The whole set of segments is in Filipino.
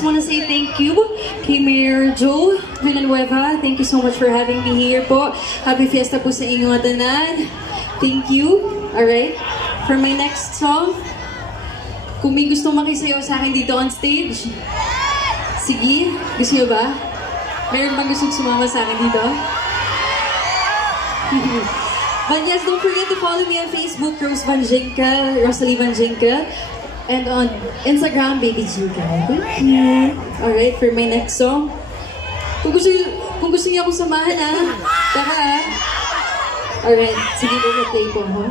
just want to say thank you kay Mayor Joe Villanueva. Thank you so much for having me here po. Happy Fiesta po sa inyong tanan. Thank you. Alright? For my next song, kung may gustong makisayaw sa akin dito on stage, sige, gusto nyo ba? Meron bang gustong sumama sa akin dito? But yes, don't forget to follow me on Facebook, Rose Vanjenka, Rosalie Vanjenka, and on Instagram, Baby Jinka. Thank you. Alright, for my next song. Kung gusto niyo akong samahan tara Alright, sige po, play po ho.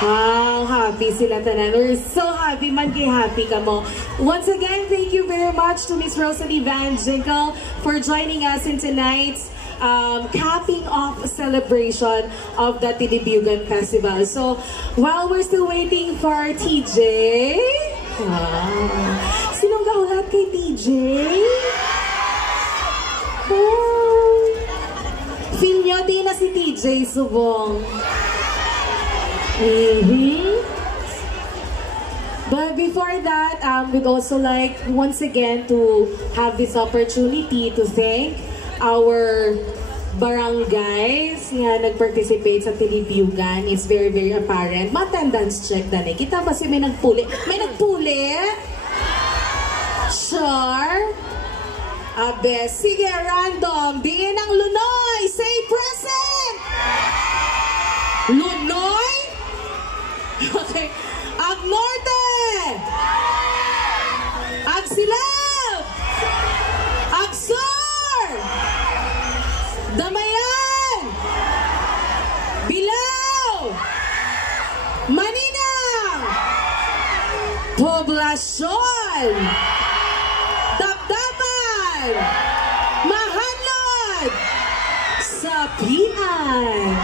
Wow, happy sila tanan. We're so happy man kay happy ka mo. Once again, thank you very much to Miss Rosalie Van Ginkel for joining us in tonight's capping off celebration of the Tinibiugan Festival. So, while we're still waiting for TJ, sinong gaulat kay TJ? Feel nyo, di na si TJ Subong. But before that, we'd also like once again to have this opportunity to thank our barangays nga nag-participate sa Tinibiugan. It's very, very apparent. Matandance check dani. Kita ba si may nagpuli? May nagpuli? Sure? Abe, sige, random. Diin ang Lunoy. Say present! Lunoy? Okay. Ag Norte! Ag Silab! Ag Sur! Damayan! Bilao! Maninang! Poblasyon! Tapdapan! Mahanlod! Sapian!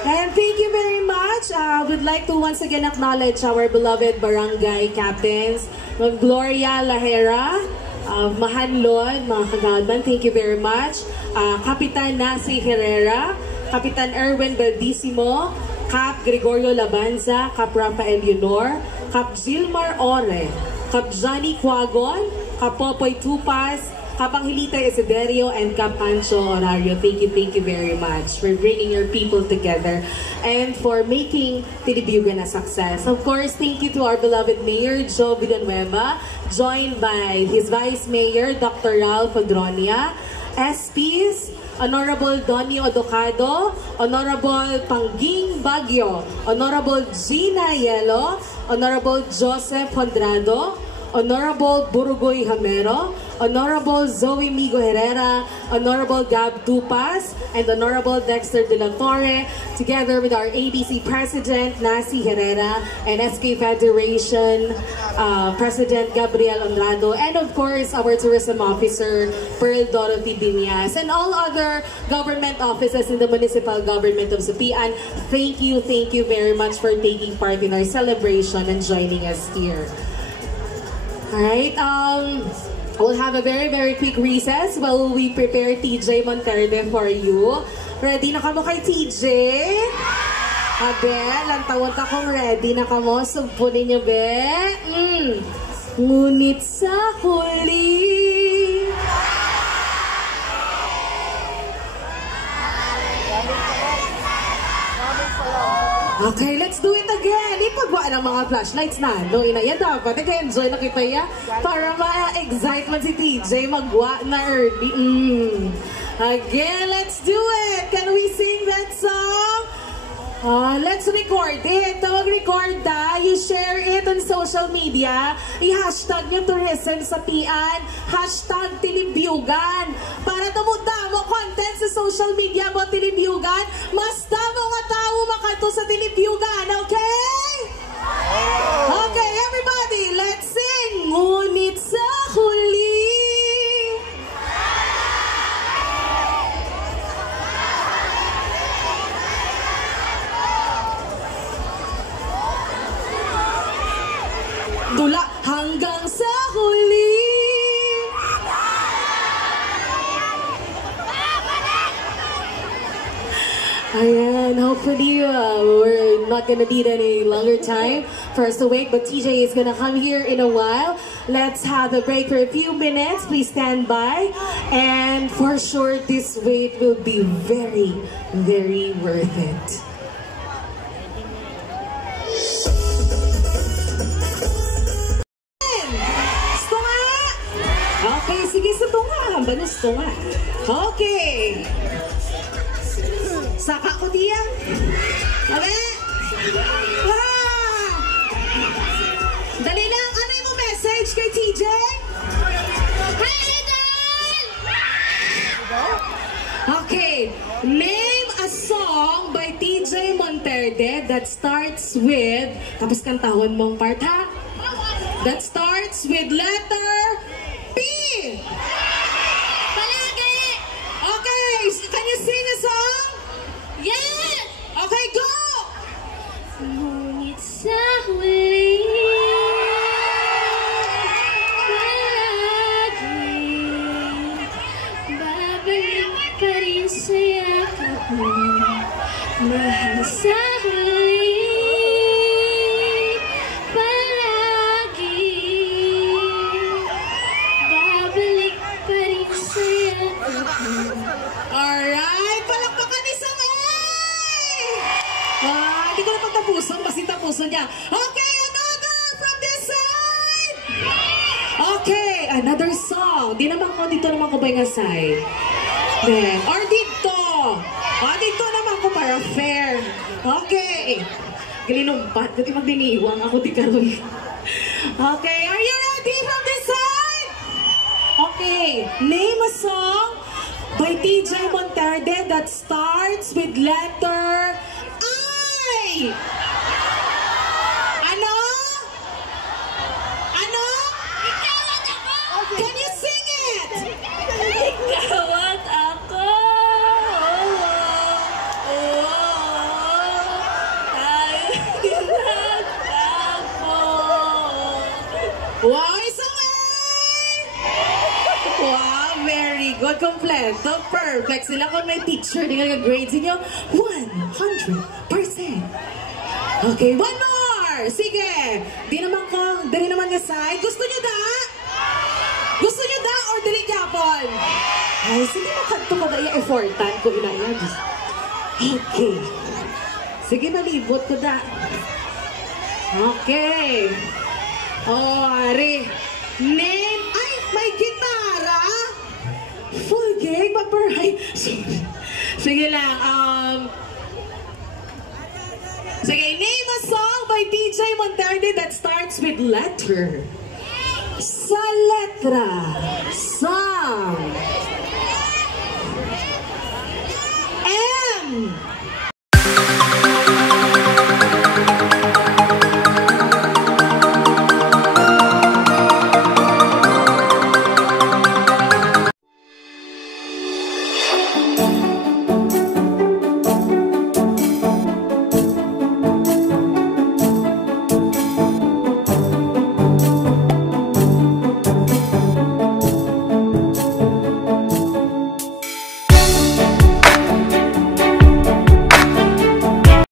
And thank you very much. We'd like to once again acknowledge our beloved barangay captains, Gloria Lahera, Mahanlod, mga kagadman, thank you very much. Kapitan Nasi Herrera, Kapitan Erwin Baldissimo, Cap Gregorio Labanza, Cap Rafael Yunor, Cap Gilmar Ore, Cap Johnny Quagon, Cap Popoy Tupas, Cap Angelita Esiderio, and Cap Pancho Horario. Thank you very much for bringing your people together and for making Tinibiugan a success. Of course, thank you to our beloved Mayor, Joe Villanueva, joined by his Vice Mayor, Dr. Ralph Odronia, SPs, Honorable Donio Odocado, Honorable Pangging Baguio, Honorable Gina Yelo, Honorable Joseph Hondrado, Honorable Burugoy Hamero, Honorable Zoe Migo Herrera, Honorable Gab Tupas, and Honorable Dexter De La Torre, together with our ABC President, Nasi Herrera, and SK Federation President Gabriel Honrado, and of course, our Tourism Officer, Pearl Dorothy Binyas, and all other government offices in the municipal government of Supian. Thank you very much for taking part in our celebration and joining us here. Alright, we'll have a very quick recess while we prepare TJ Monterde for you. Ready na kamo kay TJ? Abe, lantawon ta kong ready na kamo. Sugpunin niyo, be. Ngunit sa huli. Okay, let's do it again. Ipagwa ng mga flashlights na. No, yan dapat. Nag-enjoy na kita ya. Para ma-excite man si TJ. Magwa na early. Again, let's do it. Can we sing that song? Let's record it. Tawag record you share it on social media. I-hashtag nyo tourism sa Pian. Hashtag Tinibiugan. Para tumudamo content sa social media mo Tinibiugan. Mas tamo nga tao makato sa Tinibiugan. Okay? Okay, everybody. Let's sing. Ngunit sa huli. Dula hanggang sa huli. Ayan, hopefully we're not gonna need any longer time for us to wait, but TJ is gonna come here in a while. Let's have a break for a few minutes. Please stand by, and for sure this wait will be very worth it. Okay, sige sa tunga. Banus tunga. Okay. Saka ko diyan. Abe. Dali lang. Ano yung message kay TJ? Hi, Idol! Okay. Name a song by TJ Monterde that starts with, tapos kantawan mong part ha? That starts with letter P! Palagi! Okay, can you sing a song? Yes! Okay, go! Ngunit sa huli, palagi, babalik pa rin sa yakap mo. Mahal sa huli, palagi, babalik pa rin sa yakap mo. Alright, palakpakan ni Samay! Hindi ko na pagtapusan, kasi tapusan niya. Okay, another from this side! Okay, another song. Di naman ko, dito naman ko ba yung side? Then, or dito. Dito naman ko para fair. Okay. Galinumpat, dati magdiniwang ako di karoy. Okay, are you ready from this side? Okay, name a song by TJ Monterde that starts with letter I. Ano? Ano? Ikaw at ako! Can you sing it? Ikaw at ako! Tayo nagtagpo. Wow, isang A! Wow, very good. Kompleto. Perfect. Sila kung may picture, di nga grades niyo 100%. Okay, one more! Sige! Di naman nga side. Gusto niyo da? Gusto niyo da or dili kapon? Ay, sige makanto ko da i-effortan ko inayag. Okay. Sige, malibot ko da. Okay. Oh, Ari. Name. Ay, may gitara. Full gig, ay, sorry. Sige lang, sige, name a song by TJ Monterde that starts with letter. Sa letra. Song.